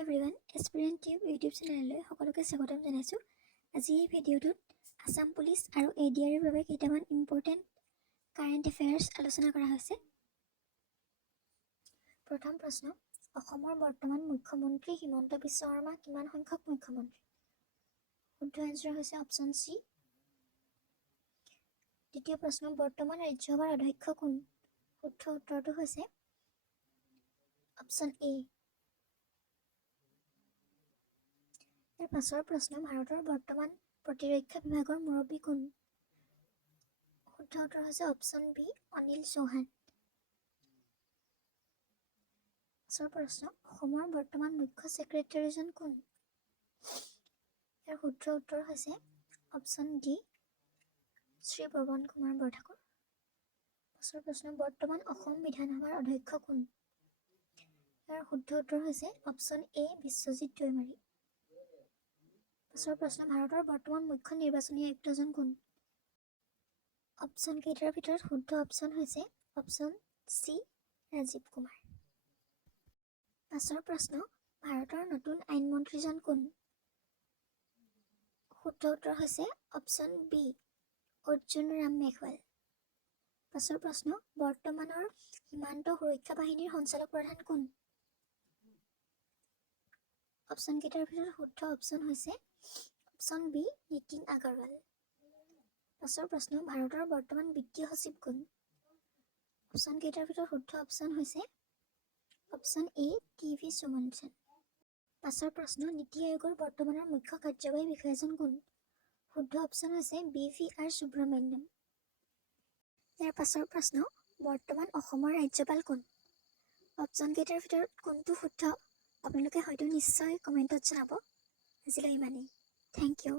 Everyone, এছপিৰিয়েণ্ট tube YouTube চেনেললৈ সকলোকে স্বাগতম জনাইছোঁ। আজি এই ভিডিঅ'টোত আছাম পুলিচ আৰু ADR-ৰ বাবে কেইটামান ইম্পৰ্টেণ্ট কাৰেণ্ট এফেয়াৰ্ছ আলোচনা কৰা হৈছে। প্ৰথম প্ৰশ্ন, অসমৰ বৰ্তমান মুখ্যমন্ত্ৰী হিমন্ত বিশ্ব শৰ্মা কিমান সংখ্যক মুখ্যমন্ত্ৰী? শুদ্ধ এনচাৰ হৈছে অপশ্যন চি। দ্বিতীয় প্ৰশ্ন, বৰ্তমান ৰাজ্যসভাৰ অধ্যক্ষ কোন? শুদ্ধ উত্তৰটো হৈছে অপশ্যন এ। ইয়াৰ পাছৰ প্ৰশ্ন, ভাৰতৰ বৰ্তমান প্ৰতিৰক্ষা বিভাগৰ মুৰব্বী কোন? শুদ্ধ উত্তৰ হৈছে অপশ্যন বি, অনিল চৌহান। পাছৰ প্ৰশ্ন, অসমৰ বৰ্তমান মুখ্য ছেক্ৰেটাৰীজন কোন? ইয়াৰ শুদ্ধ উত্তৰ হৈছে অপশ্যন ডি, শ্ৰী পৱন কুমাৰ বৰঠাকুৰ। পাছৰ প্ৰশ্ন, বৰ্তমান অসম বিধানসভাৰ অধ্যক্ষ কোন? ইয়াৰ শুদ্ধ উত্তৰ হৈছে অপশ্যন এ, বিশ্বজিৎ দৈমাৰী। পাছৰ প্ৰশ্ন, ভাৰতৰ বৰ্তমান মুখ্য নিৰ্বাচনী আয়ুক্তজন কোন? অপশ্যন কেইটাৰ ভিতৰত শুদ্ধ অপশ্যন হৈছে অপশ্যন চি, ৰাজীৱ কুমাৰ। পাছৰ প্ৰশ্ন, ভাৰতৰ নতুন আইনমন্ত্ৰীজন কোন? শুদ্ধ উত্তৰ হৈছে অপশ্যন বি, অৰ্জুন ৰাম মেঘৱাল। পাছৰ প্ৰশ্ন, বৰ্তমানৰ সীমান্ত সুৰক্ষা বাহিনীৰ সঞ্চালক প্ৰধান কোন? অপশ্যন কেইটাৰ ভিতৰত শুদ্ধ অপশ্যন হৈছে অপশ্যন বি, নীতিন আগৰৱাল। পাছৰ প্ৰশ্ন, ভাৰতৰ বৰ্তমান বিত্তীয় সচিব কোন? অপশ্যন কেইটাৰ ভিতৰত শুদ্ধ অপশ্যন হৈছে অপশ্যন এ, টি.ভি. সুমনচন। পাছৰ প্ৰশ্ন, নীতি আয়োগৰ বৰ্তমানৰ মুখ্য কাৰ্যবাহী বিষয়াজন কোন? শুদ্ধ অপশ্যন হৈছে বি.ভি.আৰ. সুব্ৰমণ্যম। ইয়াৰ পাছৰ প্ৰশ্ন, বৰ্তমান অসমৰ ৰাজ্যপাল কোন? অপশ্যন কেইটাৰ ভিতৰত কোনটো শুদ্ধ আপোনালোকে হয়তো নিশ্চয় কমেণ্টত জনাব। আজিলৈ ইমানেই। Thank U.